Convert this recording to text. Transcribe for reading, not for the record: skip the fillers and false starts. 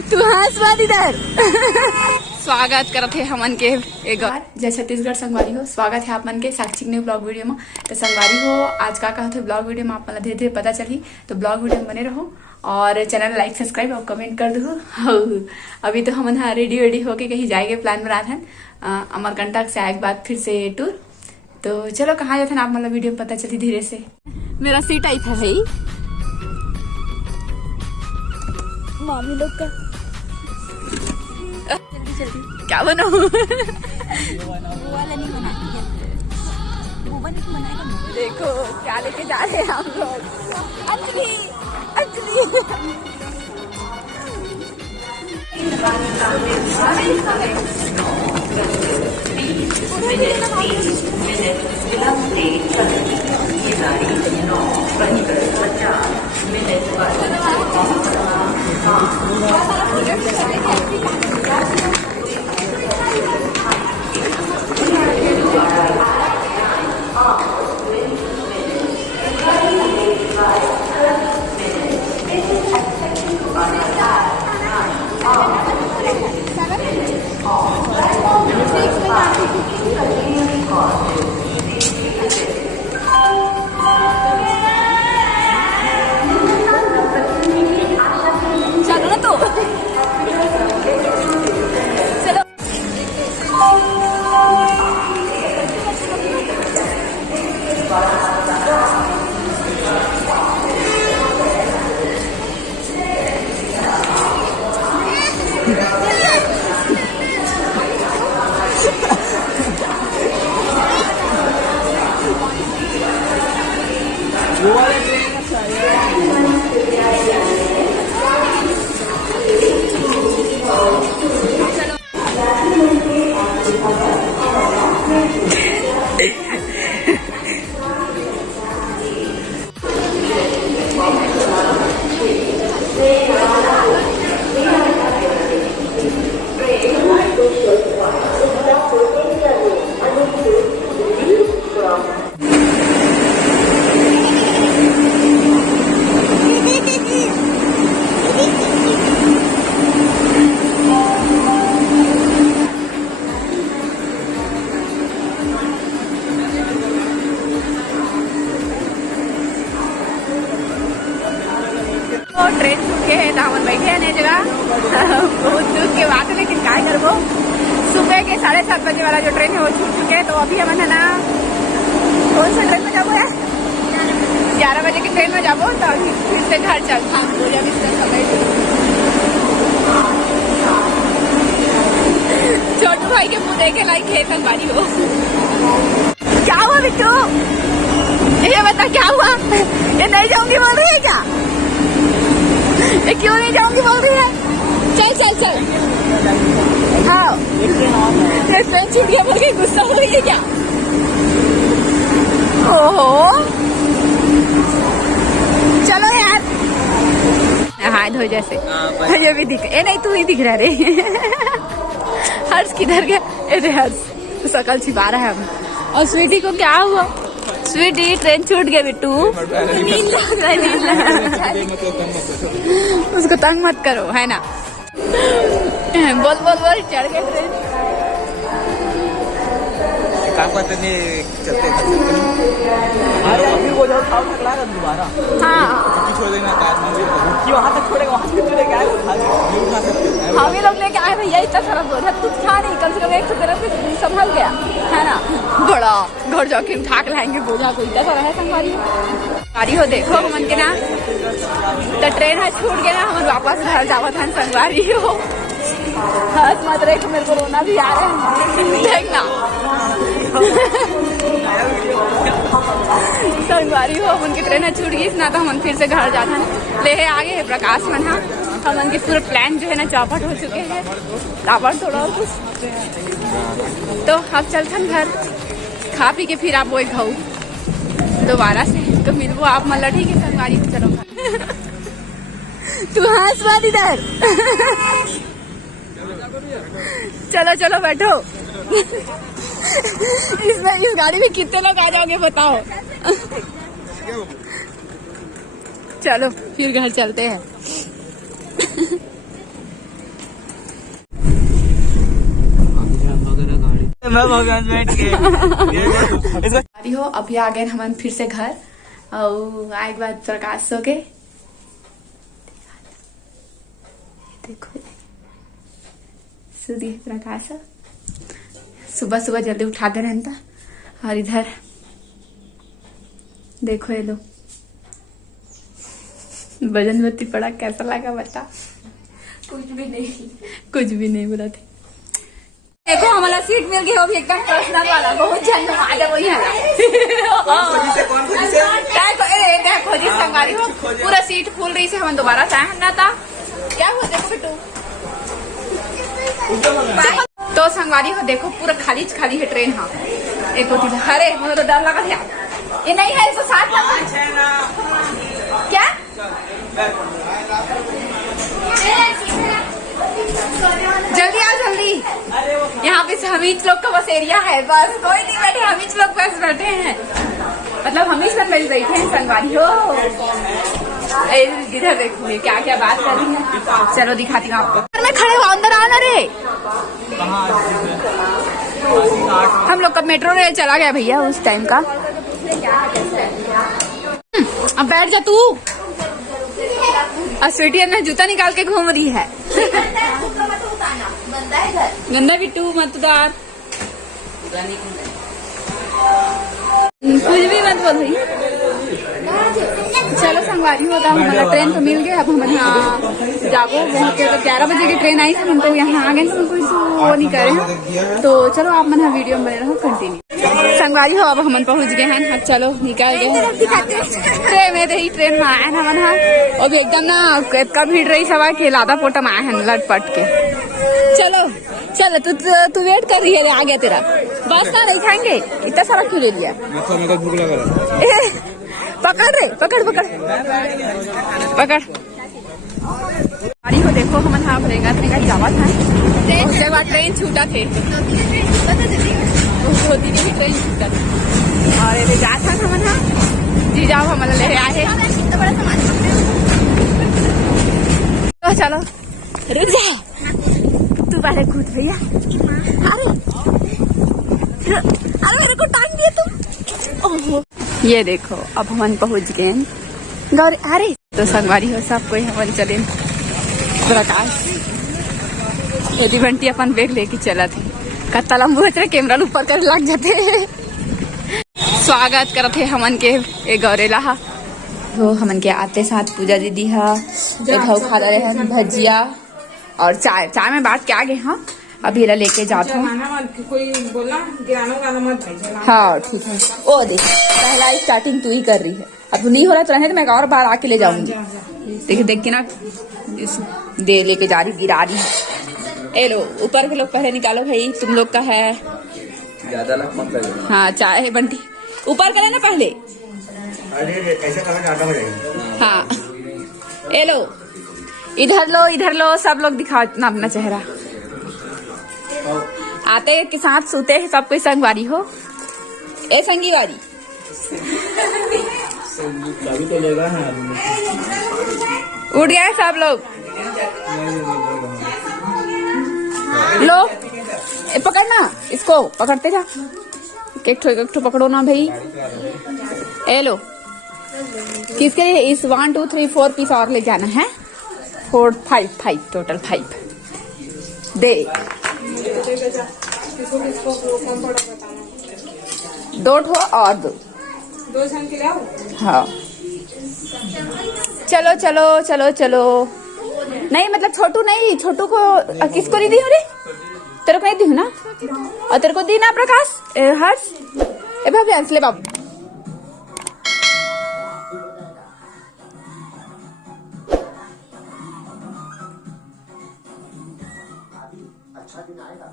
तू हंस मत इधर। स्वागत करते हैं हमन के एक बार जय छत्तीसगढ़ संगवारी हो। स्वागत है आप मन के साक्षी ने ब्लॉग वीडियो में। तो संगवारी हो आज का कहते ब्लॉग वीडियो में आप मन धीरे धीरे पता चली। तो ब्लॉग वीडियो में बने रहो और चैनल लाइक सब्सक्राइब और कमेंट कर दो। अभी तो हम रेडी वेडी होके कहीं जाएंगे प्लान बना था अमरकंटक से आए के बाद फिर से टूर। तो चलो कहाँ जाते हैं आप मतलब वीडियो में पता चली धीरे से। मेरा सीट आई था भाई मामी लोग का। जल्दी जल्दी क्या बनाऊं? वो वाला नहीं बनाती है, वो बनाएगा। देखो क्या लेके जा रहे हैं हम लोग। अंजलि अंजलि ट्रेन छूटे है तो हम बैठे हैं नई जगह बहुत दूर के बात है। लेकिन क्या करबो सुबह के 7:30 बजे वाला जो ट्रेन है वो छूट चुके हैं। तो अभी हम है ना कौन सा ट्रेन में जाबो है 11 बजे की ट्रेन में जाबो। तो फिर से घर चल छोटू भाई के मुँह देखे लाइक है संगवारी हो। क्या हुआ बिट्टू ये बता क्या हुआ? ये नहीं जाऊंगी बोल रही है क्या? ये क्यों नहीं जाऊंगी बोल रही है? चल चल चल हाँ ये ट्रेन छूट गया बोल के गुस्सा हो रही है क्या? ओहो चलो यार हाथ हो जैसे ये भी दिख ए नहीं तू ही दिख रहा रे। हर्ष किधर गया? अरे हर्ष शकल छिपा रहा है हम। और स्वीटी को क्या हुआ? स्वीटी ट्रेन छूट गया बिट्टू। उसको तंग मत करो है ना। बोल बोल बोल चढ़ गए ट्रेन। चलते दोबारा हाँ छोड़ देना वहाँ तक छोड़ेगा हम ही लोग लेके आए भैया। इतना सारा बोझा तू था नहीं कम से कम एक तरफ से संभल गया है ना। बड़ा घर जाके उठा के लाएंगे बोझा को। इतना सारा है संगवारी हो। देखो मन के ना तो ट्रेन है छूट गया ना हम वापस घर जावा था संगवारी हो। हंस मत रहे मेरे को रोना भी आ रहा है देखना। संगवारी हो उनकी ट्रेन है छूट गई ना तो हम फिर से घर जाता है। ले आगे है प्रकाश मना हम उनके पूरे प्लान जो है ना चौपट हो चुके हैं। चौपट थोड़ा और कुछ तो अब चलते हैं घर खा पी के फिर आप वो खाऊ दोबारा से तो मिलबो आप मतलब ठीक है संगवारी को। चलो तू हंस मत इधर। चलो चलो बैठो। इसमें इस गाड़ी में कितने लोग आ जाओगे बताओ। चलो फिर घर चलते हैं। मैं भगवान बैठ के इसको अभी हो अभी आ गए हम फिर से घर और आए के बाद प्रकाश सो के देखो सूर्य प्रकाश सुबह सुबह जल्दी उठाते रहता और इधर देखो ये लोग वजन बत्ती पड़ा कैसा लगा बता। कुछ भी नहीं बोला थे। देखो हमारा सीट मिल गई, वो भी एकदम पर्सनल वाला, बहुत जल्द आ जाए वही हला खोजी संगारी हो पूरा सीट फुल रही से हम दोबारा चाहे ना था क्या हुआ। देखो बेटू तो संगवारी हो देखो पूरा खाली है ट्रेन। हाँ एक होती है अरे मुझे तो डर लगा था ये नहीं है इसको साथ क्या जल्दी आओ जल्दी। यहाँ पे हमीज लोग का बस एरिया है, बस कोई नहीं बैठे, हमीज लोग बस बैठे हैं, मतलब हमीज पर बैठे हैं संगवारी हो। इधर देखो क्या क्या बात कर रही है, चलो दिखाती हूँ आपको। मैं खड़े हो अंदर आओ ना रे। हम लोग का मेट्रो रेल चला गया भैया उस टाइम का। अब बैठ जा तू। स्वीटी ने जूता निकाल के घूम रही है। गंदा बिट्टू मतदार कुछ भी मत बोल रही। चलो संगवारी होता हमारा ट्रेन तो मिल गया। अब हम यहाँ जागो वहाँ पे तो 11 बजे की ट्रेन आई थी, हम तो यहाँ आ गए थे, कोई वो नहीं करे हैं। तो चलो आप मन वीडियो में बने रहो कंटिन्यू। संगवारी हो अब हम पहुँच गए हैं। अब चलो निकल गए ट्रेन में रही ट्रेन में आए ना मन और भी एकदम ना इतना भीड़ रही सवा के लादा पोटम आए हैं लटपट के। चलो चलो तू वेट कर रही है, आ गया तेरा बस ना नहीं खाएंगे इतना सारा क्यों ले लिया। भूख लगा पकड़ रे पकड़ अरे हो देखो हम यहाँ भरेगा जावा था उसके बाद ट्रेन छूटा थे धोती की भी ट्रेन छूटा था और ये जा था हम यहाँ जी जाओ हमारा ले आए तो चलो रुक जा तू पहले कूद भैया। अरे मेरे को टांग दिया तुम। ये देखो अब हम पहुंच गए गौरी। अरे तो संगवारी हो सब कोई हम चले प्रकाश यदि बंटी अपन बैग लेके चला थे कत्ता लंबू है कैमरा ऊपर कर लग जाते। स्वागत करते हमन के ए गौरेला तो हमन के आते साथ पूजा दीदी है घाव खा रहे हैं भजिया और चाय में बांट के आ गए। हाँ अभी ला लेके जाता हूँ। हाँ ठीक है। ओ देख पहला स्टार्टिंग तू ही कर रही है, अब नहीं हो रहा तो रहे तो मैं और बार आके ले जाऊंगी। देख के ना दे लेके जा रही गिरा रही। ए लो ऊपर के लोग पहले निकालो भाई, तुम लोग का है ज्यादा मत लगे। हाँ चाय है बंटी ऊपर करे ना पहले। ऐसा हाँ ए लो इधर लो सब लोग दिखाओ इतना अपना चेहरा। आते के साथ सोते हैं सब कोई संगवारी हो ए संगीवारी तो लेगा है। उठ गए सब लोग। लो पकड़ना इसको पकड़ते जा एक ठो पकड़ो ना भाई। ए लो किसके लिए इस 1 2 3 4 पीस और ले जाना है 4 5 टोटल 5 दे 2 ठो और 2 हाँ चलो नहीं मतलब छोटू को किसको नहीं दी हो रे तेरे को नहीं दी हूँ ना और तेरे को दी ना प्रकाश हर्ष ए भाभी हंस ले बाबू। अच्छा दिन आएगा